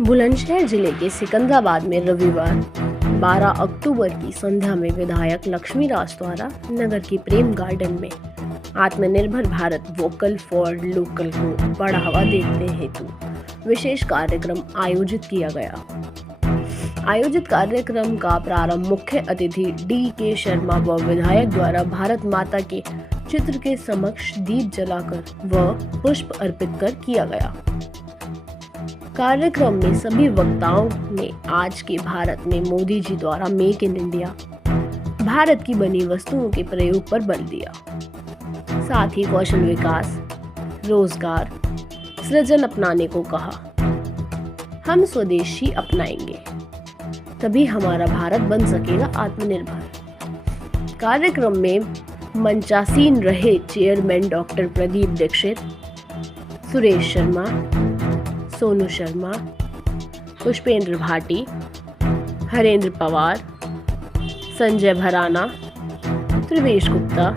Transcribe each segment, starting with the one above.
बुलंदशहर जिले के सिकंदराबाद में रविवार 12 अक्टूबर की संध्या में विधायक लक्ष्मी राज द्वारा नगर के प्रेम गार्डन में आत्मनिर्भर भारत वोकल फॉर लोकल को बढ़ावा देने हेतु विशेष कार्यक्रम आयोजित किया गया। आयोजित कार्यक्रम का प्रारंभ मुख्य अतिथि डी.के. शर्मा व विधायक द्वारा भारत माता के चित्र के समक्ष दीप जलाकर व पुष्प अर्पित कर किया गया। कार्यक्रम में सभी वक्ताओं ने आज के भारत में मोदी जी द्वारा मेक इन इंडिया, भारत की बनी वस्तुओं के प्रयोग पर बल दिया। साथ ही कौशल विकास, रोजगार सृजन अपनाने को कहा। हम स्वदेशी अपनाएंगे तभी हमारा भारत बन सकेगा आत्मनिर्भर। कार्यक्रम में मंचासीन रहे चेयरमैन डॉक्टर प्रदीप दीक्षित, सुरेश शर्मा, सोनू शर्मा, पुष्पेंद्र भाटी, हरेंद्र पवार, संजय भराना, त्रिवेश गुप्ता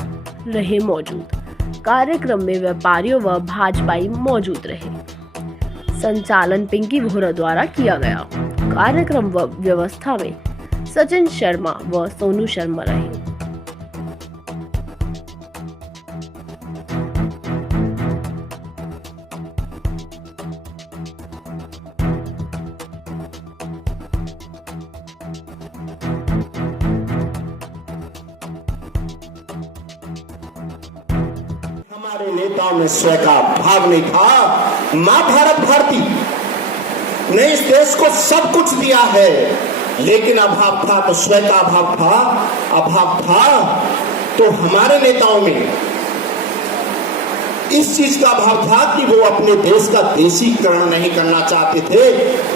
रहे मौजूद। कार्यक्रम में व्यापारियों व भाजपाई मौजूद रहे। संचालन पिंकी वोहरा द्वारा किया गया। कार्यक्रम व व्यवस्था में सचिन शर्मा व सोनू शर्मा रहे। हमारे नेताओं में स्वयं का भाव नहीं था। मां भारत भारती ने इस देश को सब कुछ दिया है, लेकिन अभाव था तो स्वयं का अभाव था। अभाव था तो हमारे नेताओं में इस चीज का अभाव था कि वो अपने देश का देशीकरण नहीं करना चाहते थे,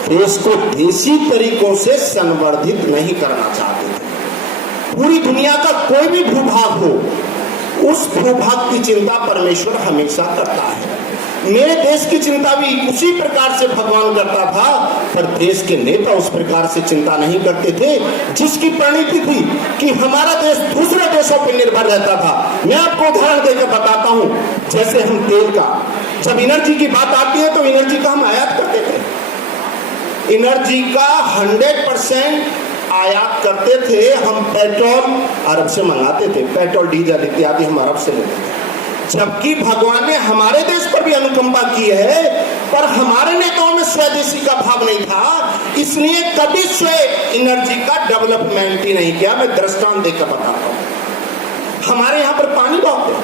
देश को देशी तरीकों से संवर्धित नहीं करना चाहते थे। पूरी दुनिया का कोई भी भूभाग हो, उस भूभाग की चिंता परमेश्वर हमेशा करता है। मेरे देश की चिंता भी उसी प्रकार से भगवान करता था, पर देश के नेता उस प्रकार से चिंता नहीं करते थे, जिसकी परिणति थी कि हमारा देश दूसरे देशों पर निर्भर रहता था। मैं आपको उदाहरण देकर बताता हूं, जैसे हम तेल का, जब एनर्जी की बात आती है तो एनर्जी का हम आयात करते थे। एनर्जी का 100% आयात करते थे हम। पेट्रोल अरब से मंगाते थे, पेट्रोल डीजल इत्यादि हम अरब से लेते थे। जबकि भगवान ने हमारे देश पर भी अनुकंपा की है, पर हमारे नेताओं में स्वदेशी का भाव नहीं था, इसलिए कभी स्वयं एनर्जी का डेवलपमेंट ही नहीं किया। मैं दृष्टांत देकर बताता हूं। हमारे यहाँ पर पानी बहुत है,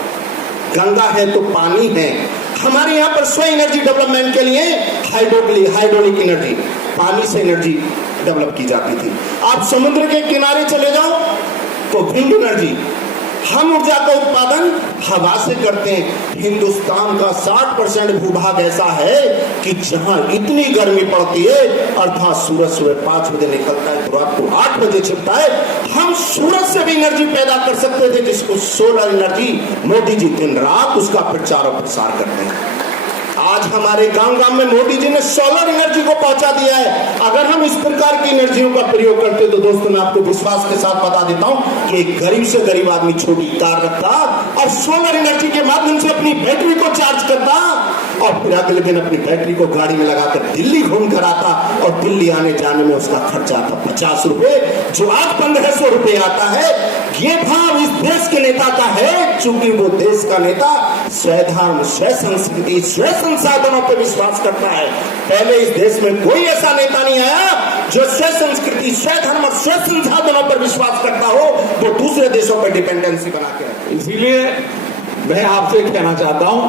गंगा है तो पानी है। हमारे यहाँ पर स्वयं एनर्जी डेवलपमेंट के लिए हाइड्रोलिक एनर्जी, पानी से एनर्जी डेवलप की जाती थी। आप समुद्र के किनारे चले जाओ तो विंड एनर्जी, हम ऊर्जा का उत्पादन हवा से करते हैं। हिंदुस्तान का 60% भूभाग ऐसा है कि जहां इतनी गर्मी पड़ती है, अर्थात सूरज सुबह 5 बजे निकलता है तो रात को 8 बजे छिपता है, हम सूरज से भी एनर्जी पैदा कर सकते थे, जिसको सोलर एनर्जी मोदी जी दिन रात उसका प्रचार और प्रसार करते हैं। आज हमारे गांव में मोदी जी ने सोलर एनर्जी को पहुंचा दिया है। अगर हम इस प्रकार की एनर्जियों का प्रयोग करते तो दोस्तों मैं आपको विश्वास के साथ बता देता हूं कि एक गरीब से गरीब आदमी छोटी कार रखता और सोलर एनर्जी के माध्यम से अपनी बैटरी को चार्ज करता और फिर अगले दिन अपनी बैटरी को गाड़ी में लगाकर दिल्ली घूम कर आता, और दिल्ली आने जाने में उसका खर्चा था 50 रुपए, जो आज 1500 रुपए आता है। ये भाव इस देश के नेता का है, चूंकि वो देश का नेता स्वधर्म, स्व संस्कृति, स्व संसाधनों पर विश्वास करता है। पहले इस देश में कोई ऐसा नेता नहीं आया जो स्व संस्कृति, स्व धर्म और स्व संसाधनों पर विश्वास करता हो, तो दूसरे देशों पर डिपेंडेंसी बना के रखे। इसीलिए मैं आपसे कहना चाहता हूं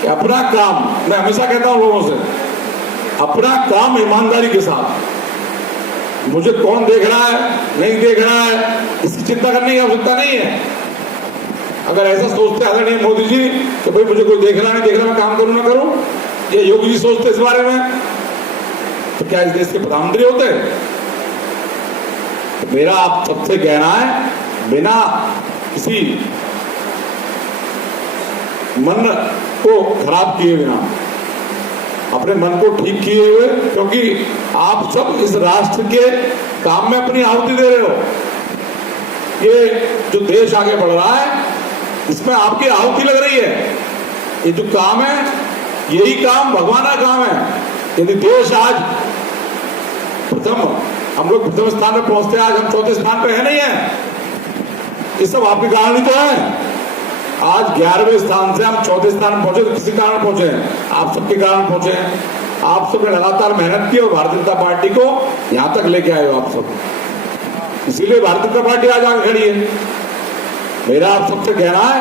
कि अपना काम, मैं हमेशा कहता हूं लोगों से, अपना काम ईमानदारी के साथ, मुझे कौन देख रहा है नहीं देख रहा है इसकी चिंता करने की आवश्यकता नहीं है। अगर ऐसा सोचते आदरणीय मोदी जी कि भाई मुझे कोई देख रहा नहीं देख रहा, मैं काम करूं ना करूं, ये योगी जी सोचते इस बारे में, तो क्या इस देश के प्रधानमंत्री होते? तो मेरा आप सबसे कहना है, बिना किसी मन को खराब किए बिना, अपने मन को ठीक किए हुए, क्योंकि आप सब इस राष्ट्र के काम में अपनी आहुति दे रहे हो। ये जो देश आगे बढ़ रहा है इसमें आपकी आहुति लग रही है। ये जो काम है, यही काम भगवान का काम है। यदि देश आज हम लोग प्रथम स्थान पे पहुंचते हैं, आज हम चौथे स्थान पे है नहीं है। ये सब आपके कारण ही तो है। आज 11वें स्थान से हम चौथे स्थान में पहुंचे तो किसी कारण पहुंचे हैं? आप सबके कारण पहुंचे हैं। आप सबने लगातार मेहनत की और भारतीय जनता पार्टी को यहां तक लेके आए हो आप सब, इसीलिए भारतीय जनता पार्टी आज आगे खड़ी है। मेरा आप सबसे कहना है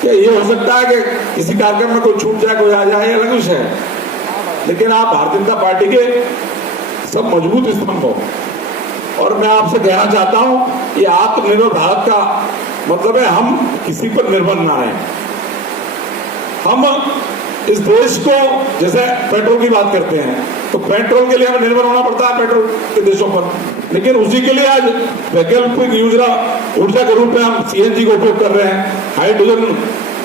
कि ये हो सकता है कि किसी कार्यक्रम में कोई छूट जाए, कोई आ जाए, अलग विषय है, लेकिन आप भारतीय जनता पार्टी के सब मजबूत स्तंभ हो। और मैं आपसे कहना चाहता हूं, ये आत्मनिर्भर भारत का मतलब है हम किसी पर निर्भर ना रहें। हम इस देश को, जैसे पेट्रोल की बात करते हैं तो पेट्रोल के लिए हमें निर्भर होना पड़ता है पेट्रोल के देशों पर, लेकिन उसी के लिए आज वैकल्पिक ऊर्जा के रूप में हम सीएनजी का उपयोग कर रहे हैं, हाइड्रोजन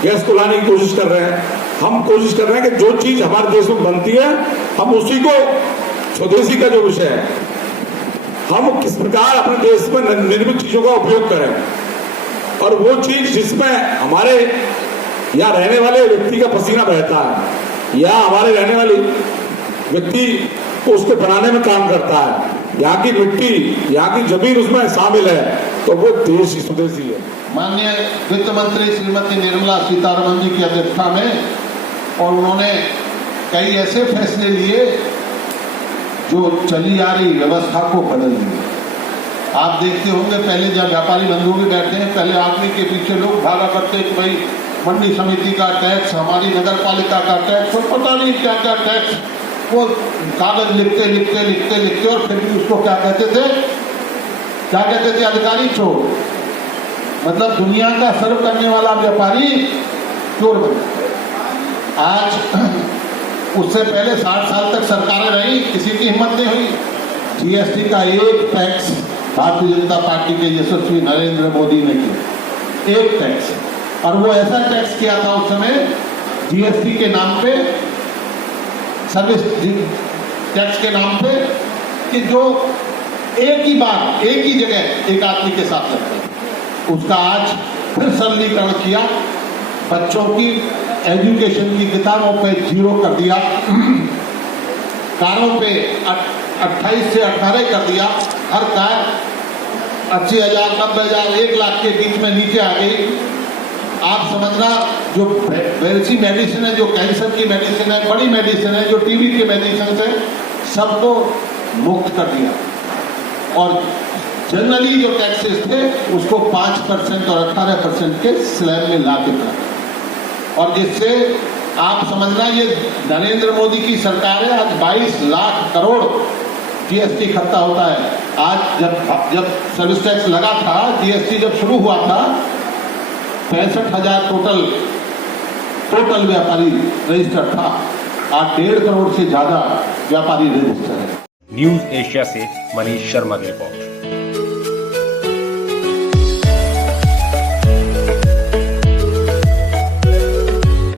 गैस को लाने की कोशिश कर रहे हैं। हम कोशिश कर रहे हैं कि जो चीज हमारे देश में बनती है हम उसी को, स्वदेशी का जो विषय है, हम किस प्रकार अपने देश में निर्मित चीजों का उपयोग करें, और वो चीज जिसमें हमारे यहाँ रहने वाले व्यक्ति का पसीना बहता है, या हमारे रहने वाले व्यक्ति को उसको बनाने में काम करता है, यहाँ की मिट्टी, यहाँ की जमीन उसमें शामिल है, तो वो देशी स्वदेशी है। माननीय वित्त मंत्री श्रीमती निर्मला सीतारमण जी की अध्यक्षता में, और उन्होंने कई ऐसे फैसले लिए जो चली आ रही व्यवस्था को बदल दिया। आप देखते होंगे पहले जब व्यापारी बंधु भी बैठते हैं, पहले आदमी के पीछे लोग भागा करते कि भाई मंडी समिति का टैक्स, हमारी नगर पालिका का टैक्स, और पता नहीं क्या क्या टैक्स, वो कागज लिखते लिखते लिखते लिखते और फिर भी उसको क्या कहते थे अधिकारी चोर। मतलब दुनिया का सर्व करने वाला व्यापारी चोर बन गया। आज उससे पहले 60 साल तक सरकारें रही, किसी की हिम्मत नहीं हुई। जीएसटी का एक टैक्स भारतीय जनता पार्टी के यशस्वी नरेंद्र मोदी ने किया, एक टैक्स, और वो ऐसा टैक्स किया था उस समय जीएसटी के नाम पे, सर्विस टैक्स के नाम पे, कि जो एक ही बार एक ही जगह एक आदमी के साथ लगता है। उसका आज फिर सरलीकरण किया, बच्चों की एजुकेशन की किताबों पे 0 कर दिया, कारों पे 28 से 18 कर दिया, हर कार 80,000, 90,000, 1 लाख के बीच में नीचे आ गई। आप समझना, जो वैसी मेडिसिन है, जो कैंसर की मेडिसिन है, बड़ी मेडिसिन है, जो टीबी की मेडिसिन है, सबको मुक्त कर दिया। और जनरली जो टैक्सेस थे उसको 5% और 18% के स्लैब में ला के रखा, और जिससे आप समझना ये नरेंद्र मोदी की सरकार है। आज 22 लाख करोड़ जीएसटी इकट्ठा होता है। आज जब सर्विस टैक्स लगा था, जीएसटी जब शुरू हुआ था, 65,000 टोटल व्यापारी रजिस्टर था। आज 1.5 करोड़ से ज्यादा व्यापारी रजिस्टर है। न्यूज एशिया से मनीष शर्मा की रिपोर्ट।